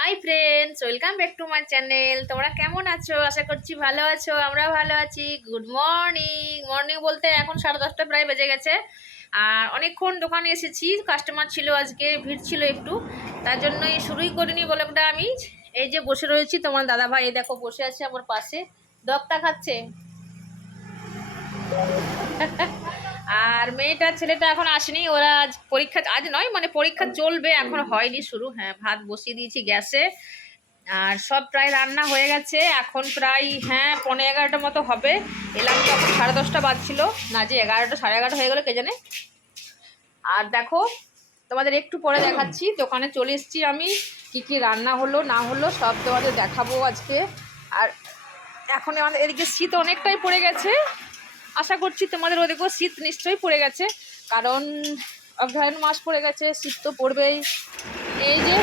Hi friends welcome back to my channel তোমরা কেমন আছো? আশা করছি ভালো আছো আমরা ভালো আছি। গুড মর্নিং মর্নিং বলতে এখন সাড়ে দশটা, প্রায় বেজে গেছে। আর অনেকক্ষণ দোকানে এসেছি। কাস্টমার ছিল আজকে, ভিড় ছিল একটু। তার জন্যই শুরুই করিনি ব্লগটা আমি এই যে বসে রয়েছি। তোমার দাদা ভাই দেখো, বসে আছে আমার পাশে। দপ্তা খাচ্ছে। আর মেয়েটা, ছেলেটা এখন আসেনি। ওরা আজ পরীক্ষা, আজ নয় মানে পরীক্ষা চলবে, এখন হয়নি শুরু। হ্যাঁ ভাত বসিয়ে দিয়েছি গ্যাসে। আর সব প্রায় রান্না হয়ে গেছে। এখন প্রায় হ্যাঁ পনেরো এগারোটার মতো হবে। এলাম তখন সাড়ে দশটা বাজছিল। না, যে এগারোটা, সাড়ে এগারোটা হয়ে গেলো, কে জানে? আর দেখো, তোমাদের একটু পরে দেখাচ্ছি। দোকানে চলে এসেছি আমি। কি কি রান্না হলো, না হলো, সব তোমাদের দেখাবো আজকে। আর এখন আমাদের এদিকে শীত অনেকটাই পড়ে গেছে। আশা করছি তোমাদের ওদিকেও শীত নিশ্চয়ই পড়ে গেছে, কারণ অগ্রহায়ণ মাস পড়ে গেছে, শীত তো পড়বেই। এই যে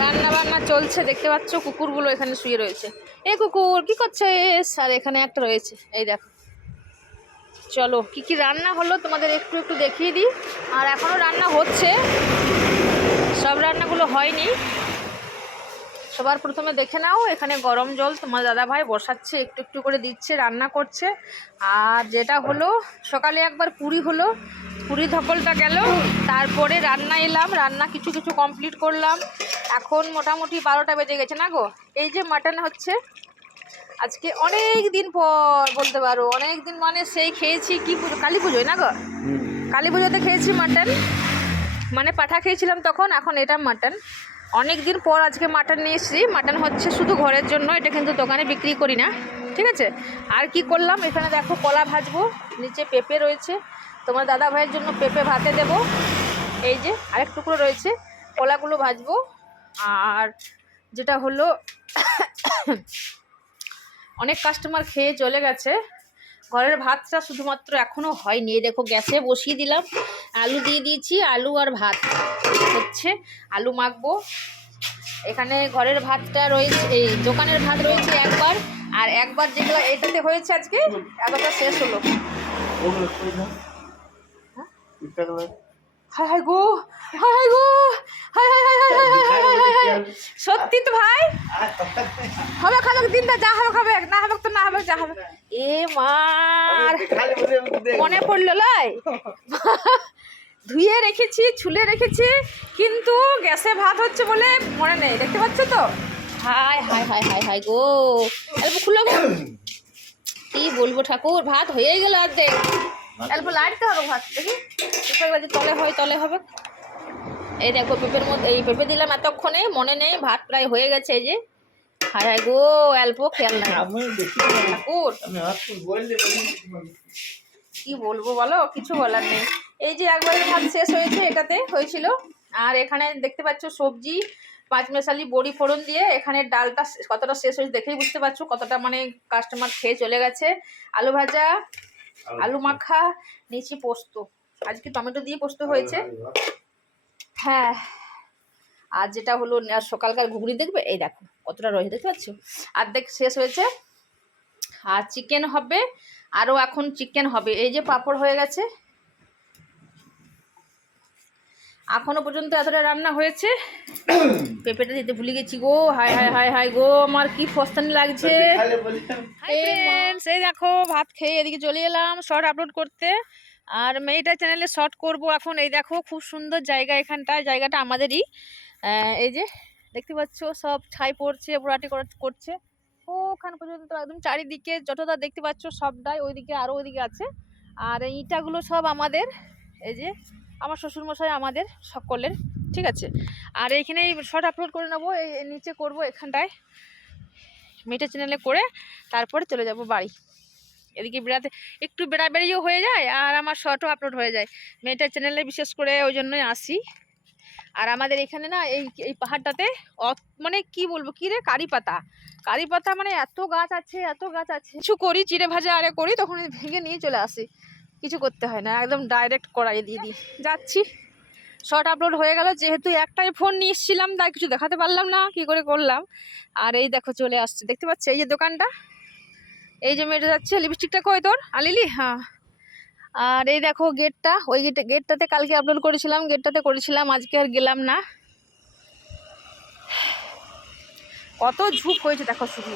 রান্না বান্না চলছে, দেখতে পাচ্ছ কুকুরগুলো এখানে শুয়ে রয়েছে। এই কুকুর, কি করছে আর এখানে একটা রয়েছে, এই দেখো। চলো, কি কি রান্না হলো তোমাদের একটু একটু দেখিয়ে দিই। আর এখনও রান্না হচ্ছে, সব রান্নাগুলো হয়নি। সবার প্রথমে দেখে নাও এখানে গরম জল তোমার দাদা ভাই বসাচ্ছে একটু একটু করে দিচ্ছে রান্না করছে। আর যেটা হলো সকালে একবার পুরি হলো পুরি ধকলটা গেল তারপরে রান্না এলাম রান্না কিছু কিছু কমপ্লিট করলাম। এখন মোটামুটি বারোটা বেজে গেছে না গো? এই যে মাটন হচ্ছে আজকে অনেক দিন পর বলতে পারো অনেক দিন মানে সেই খেয়েছি কি পুজো কালী পুজোয় না গো? কালী পুজোতে খেয়েছি মাটন মানে পাঠা খেয়েছিলাম তখন এখন এটা মাটন অনেক দিন পর আজকে মাটন নিয়ে এসেছি। মাটন হচ্ছে শুধু ঘরের জন্য, এটা কিন্তু দোকানে বিক্রি করি না, ঠিক আছে? আর কি করলাম? এখানে দেখো কলা ভাজবো, নিচে পেঁপে রয়েছে। তোমার দাদা ভাইয়ের জন্য পেঁপে ভাতে দেব। এই যে আরেক টুকরো রয়েছে, কলাগুলো ভাজবো। আর যেটা হলো, অনেক কাস্টমার খেয়ে চলে গেছে। ঘরের ভাতটা শুধুমাত্র এখনও হয়নি। দেখো গ্যাসে বসিয়ে দিলাম। আলু দিয়ে দিয়েছি, আলু আর ভাত। হচ্ছে আলু মাখবো। এখানে ঘরের ভাতটা রয়েছে, এই দোকানের ভাত রয়েছে একবার। আর একবার যেগুলো এটাতে হয়েছে আজকে একবারটা শেষ হলো। হাই হাই গো হাই হাই গো হাই হাই হাই হাই হাই হাই হাই সত্যি তো ভাই হবে খাবে দিন দা যা হবে খাবে না হবে তো না হবে যা হবে এ মার মনে পড়ল লাই ধুয়ে রেখেছি ছুলে রেখেছি কিন্তু গ্যাসে ভাত হচ্ছে বলে মনে নেই দেখতে পাচ্ছ তো হাই হাই হাই হাই হাই গো আরে খুলো গো কি বলব ঠাকুর ভাত হয়ে গেল দেখ অল্প লাড়তে হবে ভাত দেখি? পেঁপে বাজি তলে হয় তলে হবে। এই দেখো পেঁপের মধ্যে এই পেঁপে দিলাম এতক্ষণে মনে নেই ভাত প্রায় হয়ে গেছে এই যে। হায় হায় গো অল্প খেয়াল নাই। ঠাকুর। কি বলব বলো কিছু বলার নেই। এই যে একবারে ভাত শেষ হয়েছে এটাতে হয়েছিল। আর এখানে দেখতে পাচ্ছ সবজি পাঁচ মেশালি বড়ি ফোড়ন দিয়ে এখানে ডালটা কতটা শেষ হয়েছে দেখেই বুঝতে পারছ কতটা মানে কাস্টমার খেয়ে চলে গেছে। আলু ভাজা আলু মাখা। নিচে পোস্ত। আজকে টমেটো দিয়ে পোস্ত হয়েছে। হ্যাঁ। আর যেটা হলো আর সকালকার ঘুগনি দেখবে? এই দেখো কতটা রয়েছে দেখতে পাচ্ছ? অর্ধেক শেষ হয়েছে। আর চিকেন হবে আরও এখন চিকেন হবে। এই যে পাঁপড় হয়ে গেছে এখনও পর্যন্ত এতটা রান্না হয়েছে। পেঁপেটা দিতে ভুলে গেছি গো। হায় হায় হায় হায় গো আমার কি ফস্তানি লাগছে। হাই এই দেখো ভাত খেয়ে এদিকে চলে এলাম শর্ট আপলোড করতে। আর মেয়েটা চ্যানেলে শর্ট করব এখন। এই দেখো খুব সুন্দর জায়গা এখানটায় জায়গাটা আমাদেরই। এই যে দেখতে পাচ্ছ সব ছাই পড়ছে পোড়াটি করা- করছে। ওখান পর্যন্ত একদম চারিদিকে যতটা দেখতে পাচ্ছ সবটাই ওইদিকে আরও ওইদিকে আছে। আর এই ইটাগুলো সব আমাদের। এই যে আমার শ্বশুরমশাই আমাদের সকলের, ঠিক আছে? আর এইখানে শর্ট আপলোড করে নেব, এই নিচে করব এখানটায় মেয়েটা চ্যানেলে করে তারপরে চলে যাব বাড়ি। এদিকে বেড়াতে একটু বেড়াবেড়িও হয়ে যায় আর আমার শর্টও আপলোড হয়ে যায়। মেয়েটার চ্যানেলে বিশেষ করে ওই জন্যই আসি। আর আমাদের এখানে না এই এই পাহাড়টাতে মানে কি বলব, কি রে কারি পাতা? কারি পাতা মানে এত গাছ আছে, এত গাছ আছে। কিছু করি, চিড়ে ভাজা আরে করি, তখন ভেঙে নিয়ে চলে আসি। কিছু করতে হয় না, একদম ডাইরেক্ট করাই দিয়ে দিই। যাচ্ছি। শর্ট আপলোড হয়ে গেল, যেহেতু একটাই ফোন নিয়ে এসেছিলাম, তাই কিছু দেখাতে পারলাম না, কি করে করলাম। আর এই দেখো চলে আসছে, দেখতে পাচ্ছ? এই যে দোকানটা, এই যে মেয়েটা যাচ্ছে লিপস্টিকটা কই তোর? আলিলি হ্যাঁ। আর এই দেখো গেটটা ওই গেটে গেটটাতে কালকে আপলোড করেছিলাম গেটটাতে করেছিলাম, আজকে আর গেলাম না। কত ঝুপ হয়েছে, দেখো শুধু।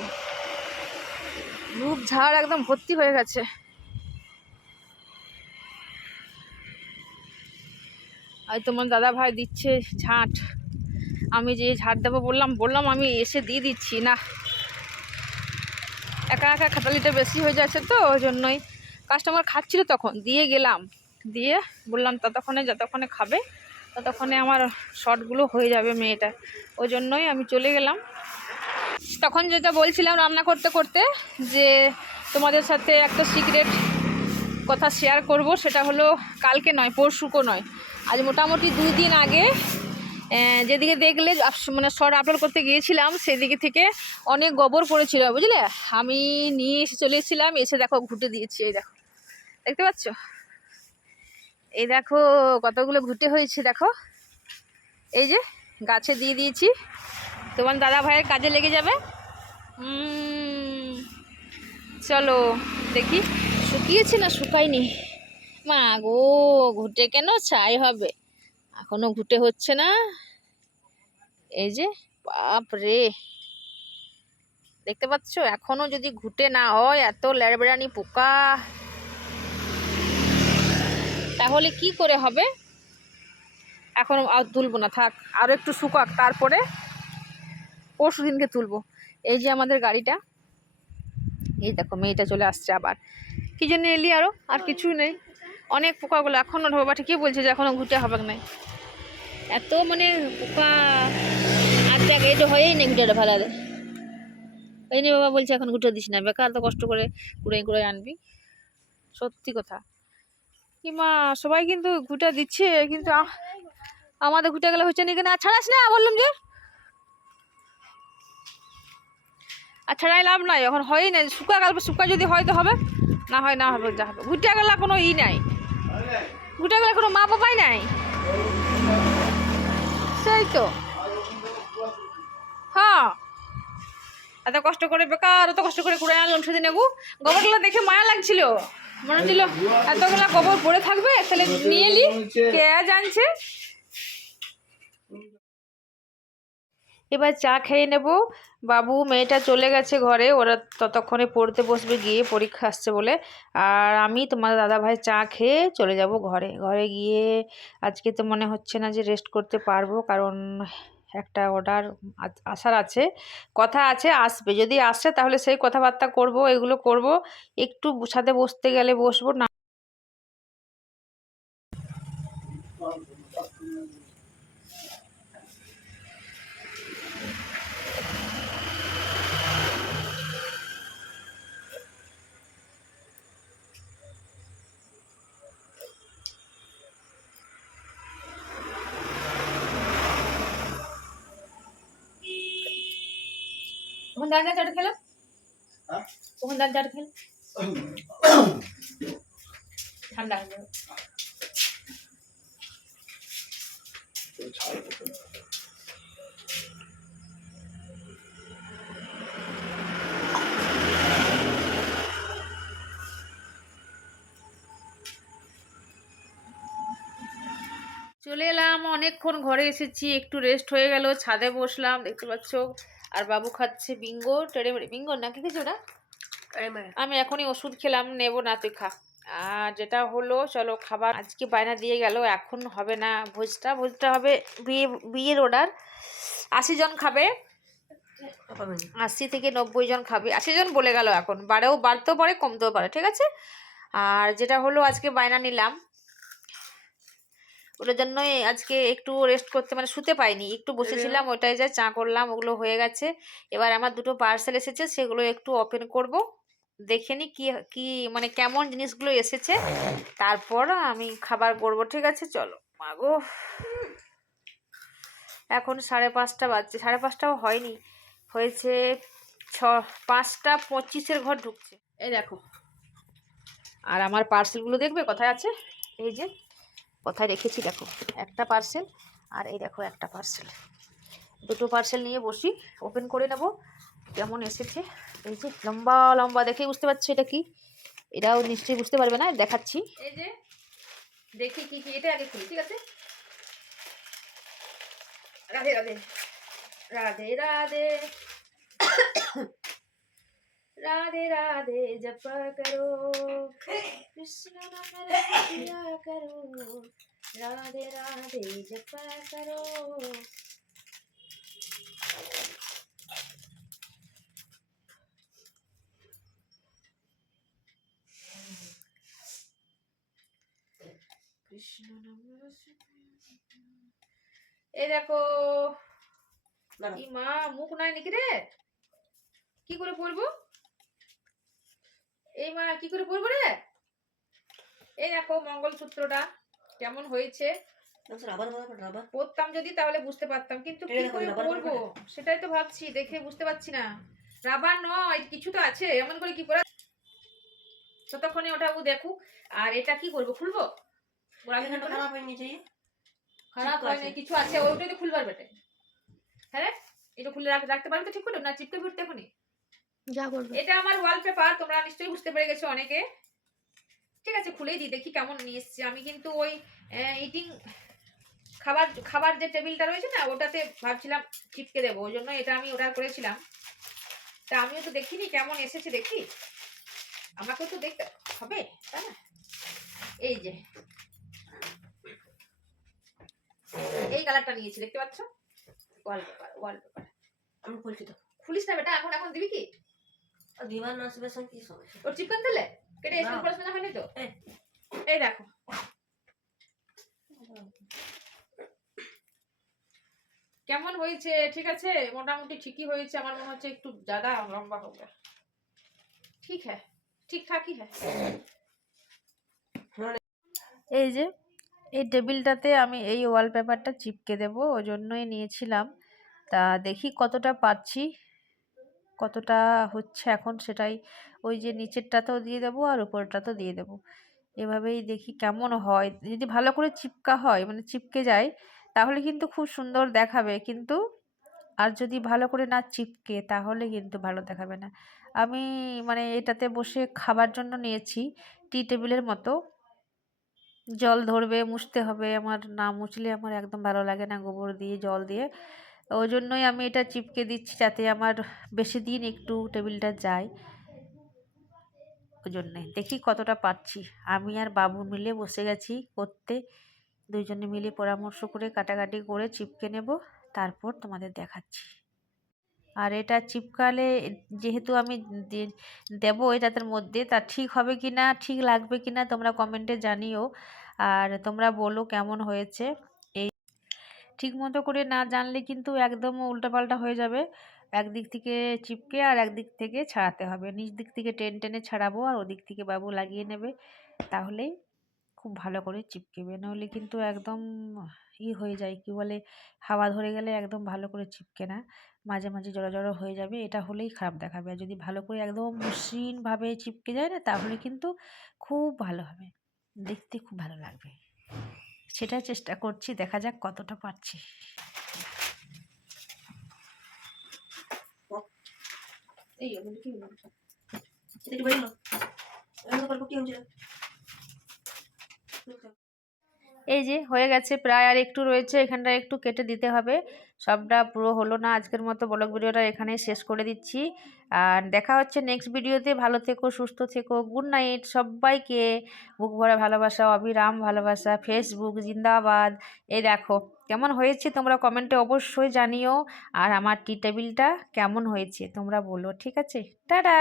ঝুপ, ঝাড় একদম ভর্তি হয়ে গেছে। আর তোমার দাদা ভাই দিচ্ছে ঝাঁট। আমি যে ঝাঁট দেবো বললাম বললাম আমি এসে দিয়ে দিচ্ছি, না। একা একা খাটালিটা বেশি হয়ে যাচ্ছে তো, ওই জন্যই। কাস্টমার খাচ্ছিল তখন, দিয়ে গেলাম। দিয়ে বললাম, ততক্ষণে, যতক্ষণে খাবে, ততক্ষণে আমার শর্টগুলো হয়ে যাবে মেয়েটা ওই জন্যই আমি চলে গেলাম। তখন যেটা বলছিলাম রান্না করতে করতে, যে তোমাদের সাথে একটা সিক্রেট কথা শেয়ার করব, সেটা হলো কালকে নয় পরশুকো নয়। আজ মোটামুটি দুই দিন আগে যেদিকে দেখলে মানে শর্ট আপলোড করতে গিয়েছিলাম, সেদিকে থেকে অনেক গোবর পড়েছিল, বুঝলে? আমি নিয়ে এসে চলে এসেছিলাম, এসে দেখো ঘুটে দিয়েছি, এই দেখো। দেখতে পাচ্ছ? এই দেখো কতগুলো ঘুটে হয়েছে, দেখো। এই যে, গাছে দিয়ে দিয়েছি। তোমার দাদা ভাইয়ের কাজে লেগে যাবে। চলো, দেখি। শুকিয়েছে না শুকায়নি? মা গো ঘুটে কেন ছাই হবে। এখনও ঘুটে হচ্ছে না। এই যে বাপ রে দেখতে পাচ্ছ? এখনও যদি ঘুটে না হয়, এত ল্যাড়বেড়ানি পোকা। তাহলে কি করে হবে? এখন আর তুলবো না, থাক আরও একটু শুকাক, তারপরে পরশু দিনকে তুলবো। এই যে আমাদের গাড়িটা। এই দেখো, মেয়েটা চলে আসছে আবার। কি জন্য এলি আরও আর কিছুই নেই। অনেক পোকাগুলো এখনও বাবা ঠিকই বলছে যে এখনও ঘুটে হবে নাই। এত মানে পোকা আর দেখ এটা হয়েই নেই ঘুটেটা ভালো ওই নিয়ে বাবা বলছে এখন ঘুটে দিস না, বেকার তো কষ্ট করে কুড়াই কুড়াই আনবি। সত্যি কথা। কি মা, সবাই কিন্তু ঘুটে দিচ্ছে, কিন্তু আমাদের ঘুটে গেলে হচ্ছে না কেন আর ছাড়াস না, বললাম যে। আর ছাড়াই লাভ নাই, এখন হয়ই নাই। শুকা গেল, শুকা যদি হয় তো হবে, না হয় না হবে, যা হবে। ঘুটে গেলে কোনো ই নাই। ঘুটে গেলে কোনো মা বাবাই নাই? সেই তো। হ্যাঁ এত কষ্ট করে বেকার এত কষ্ট করে কুড়ে আনলাম সেদিন এগু গোবরগুলো দেখে মায়া লাগছিল। মনে হচ্ছিল, এতগুলা গোবর পড়ে থাকবে, তাহলে নিয়ে এলি কে জানছে এবার চা খেয়ে নেব। বাবু, মেয়েটা চলে গেছে ঘরে, ওরা ততক্ষণে পড়তে বসবে, গিয়ে পরীক্ষা আসছে বলে। আর আমি তোমার দাদা ভাই চা খেয়ে চলে যাব ঘরে। ঘরে গিয়ে আজকে তো মনে হচ্ছে না যে রেস্ট করতে পারব, কারণ একটা অর্ডার আসার আছে। কথা আছে, আসবে। যদি আসে তাহলে সেই কথাবার্তা করব, এগুলো করব। একটু সাথে বসতে গেলে বসবো, না দাঁড় দাঁড় খেলো? কখন দাঁড় দাঁড় খেলো? ঠান্ডা হয়ে যাবে। চলে এলাম অনেকক্ষণ ঘরে এসেছি একটু রেস্ট হয়ে গেল ছাদে বসলাম দেখতে পাচ্ছ। আর বাবু খাচ্ছে বিঙ্গো টেড়ে মেড়ে বিঙ্গো না কি খেয়েছো ওটা আমি এখনই ওষুধ খেলাম নেব না তুই খা। আর যেটা হলো চলো খাবার আজকে বায়না দিয়ে গেল এখন হবে না ভোজটা ভোজটা হবে বিয়ে বিয়ের অর্ডার আশি জন খাবে। আশি থেকে নব্বই জন খাবে। আশি জন বলে গেল এখন। বাড়েও বাড়তেও পারে কমতেও পারে ঠিক আছে? আর যেটা হলো আজকে বায়না নিলাম। ওটার জন্যই আজকে একটু রেস্ট করতে মানে শুতে পাইনি। একটু বসেছিলাম ওটাই যা চা করলাম ওগুলো হয়ে গেছে। এবার আমার দুটো পার্সেল এসেছে সেগুলো একটু ওপেন করব। দেখে নি কি কি মানে কেমন জিনিসগুলো এসেছে। তারপর আমি খাবার করব ঠিক আছে? চলো। মাগো। এখন সাড়ে পাঁচটা বাজছে সাড়ে পাঁচটাও হয়নি। হয়েছে ছ পাঁচটা পঁচিশের ঘর ঢুকছে। এই দেখো। আর আমার পার্সেলগুলো দেখবে? কোথায় আছে? এই যে। কোথায় রেখেছি দেখো, একটা পার্সেল আর এই দেখো একটা পার্সেল দুটো পার্সেল নিয়ে বসি ওপেন করে নেব। কেমন এসেছে? এই যে লম্বা লম্বা, দেখেই বুঝতে পারছ এটা কি? এটাও নিশ্চয়ই বুঝতে পারবে না, দেখাচ্ছি। এই যে, দেখি কি কি, এটা আগে খুলি, ঠিক আছে? রাধে রাধে রাধে রাধে। राधे राधे जप करो कृष्ण नाम रस पिया करो राधे राधे जप करो কৃষ্ণ নাম রস এই দেখো দাঁড়াও। ই মা মুখ নাই নাকি রে কি করে পড়বো এই মা কি করে পড়ব রে? এই দেখো মঙ্গলসূত্রটা কেমন হয়েছে। পড়তাম যদি তাহলে বুঝতে পারতাম কিন্তু কি করে সেটাই তো ভাবছি দেখে বুঝতে পারছি না। রাবার নয় কিছু তো আছে এমন করে কি করা ততক্ষণে ওটা ও দেখুক আর এটা কি করব খুলবো? খারাপ হয়নি খারাপ হয়। কিছু আছে ওইটাই তো খুলবার বেটে। হ্যাঁ এটা খুলে রাখতে পারবে তো ঠিক করে? না চিপকে পড়তে এখনই? যা করবে এটা আমার ওয়ালপেপার তোমরা নিশ্চয়ই বুঝতে পেরে গেছো অনেকে। ঠিক আছে খুলেই দিই দেখি কেমন নিয়ে এসছি। আমি কিন্তু ওই ইটিং খাবার খাবার যে টেবিলটা রয়েছে না ওটাতে ভাবছিলাম চিপকে দেবো ওই জন্য এটা আমি অর্ডার করেছিলাম। তা আমিও তো দেখিনি কেমন এসেছে দেখি। আমাকেও তো দেখতে হবে তাই না? এই যে। এই কালারটা নিয়েছি দেখতে পাচ্ছ? ওয়ালপেপার ওয়ালপেপার আমি বলছি তো। খুলিস না বেটা এখন এখন দিবি কি? আর দিবার না আসবে সঙ্গে কি সমস্যা? ওর দিলে কেটে পড়াশোনা হয়নি তো? এই। এই দেখো। কেমন হয়েছে? ঠিক আছে? মোটামুটি ঠিকই হয়েছে। আমার মনে হচ্ছে একটু জাদা লম্বা হবে। ঠিক হ্যাঁ। ঠিকঠাকই হ্যাঁ। এই যে এই টেবিলটাতে আমি এই ওয়ালপেপারটা চিপকে দেবো। ওই জন্যই নিয়েছিলাম। তা দেখি কতটা পাচ্ছি। কতটা হচ্ছে এখন সেটাই ওই যে নিচেরটাতেও দিয়ে দেবো আর উপরটাতেও দিয়ে দেবো। এভাবেই দেখি কেমন হয়। যদি ভালো করে চিপকা হয় মানে চিপকে যায়, তাহলে কিন্তু খুব সুন্দর দেখাবে। কিন্তু আর যদি ভালো করে না চিপকে, তাহলে কিন্তু ভালো দেখাবে না। আমি মানে এটাতে বসে খাবার জন্য নিয়েছি টি টেবিলের মতো। জল ধরবে, মুছতে হবে। আমার না মুছলে আমার একদম ভালো লাগে না গোবর দিয়ে, জল দিয়ে। ওই জন্যই আমি এটা চিপকে দিচ্ছি যাতে আমার বেশি দিন একটু টেবিলটা যায়। ওই জন্যে দেখি কতটা পাচ্ছি আমি আর বাবু মিলে বসে গেছি করতে। দুইজনে মিলে পরামর্শ করে কাটাকাটি করে চিপকে নেব, তারপর তোমাদের দেখাচ্ছি। আর এটা চিপকালে যেহেতু আমি দেবো এটাদের মধ্যে, তা ঠিক হবে কি না ঠিক লাগবে কি না তোমরা কমেন্টে জানিও। আর তোমরা বলো কেমন হয়েছে। ঠিক মতো করে না জানলে কিন্তু একদম উল্টোপাল্টা হয়ে যাবে। একদিক থেকে চিপকে আর একদিক থেকে ছাড়াতে হবে। নিচ দিক থেকে টেনে টেনে ছাড়াবো আর ওদিক থেকে বাবু লাগিয়ে নেবে। তাহলেই খুব ভালো করে চিপকেবে। নাহলে কিন্তু একদম ই হয়ে যায়, কি বলে, হাওয়া ধরে গেলে একদম ভালো করে চিপকে না। মাঝে মাঝে জড়ো জড়ো হয়ে যাবে, এটা হলেই খারাপ দেখাবে। আর যদি ভালো করে একদম মসৃণভাবে চিপকে যায় না, তাহলে কিন্তু খুব ভালো হবে। দেখতে খুব ভালো লাগবে। সেটা চেষ্টা করছি দেখা যাক কতটা পারছি। কি এই যে, হয়ে গেছে প্রায় আর একটু রয়েছে এখানটা একটু কেটে দিতে হবে। সবটা পুরো হলো না, আজকের মতো ব্লগ ভিডিওটা এখানেই শেষ করে দিচ্ছি। আর দেখা হচ্ছে নেক্সট ভিডিওতে, ভালো থেকো, সুস্থ থেকো গুড নাইট সবাইকে। বুক ভরা ভালোবাসা, অবিরাম ভালোবাসা ফেসবুক জিন্দাবাদ। এই দেখো, কেমন হয়েছে তোমরা কমেন্টে অবশ্যই জানিও। আর আমার টি টেবিলটা কেমন হয়েছে তোমরা বলো, ঠিক আছে? টাটা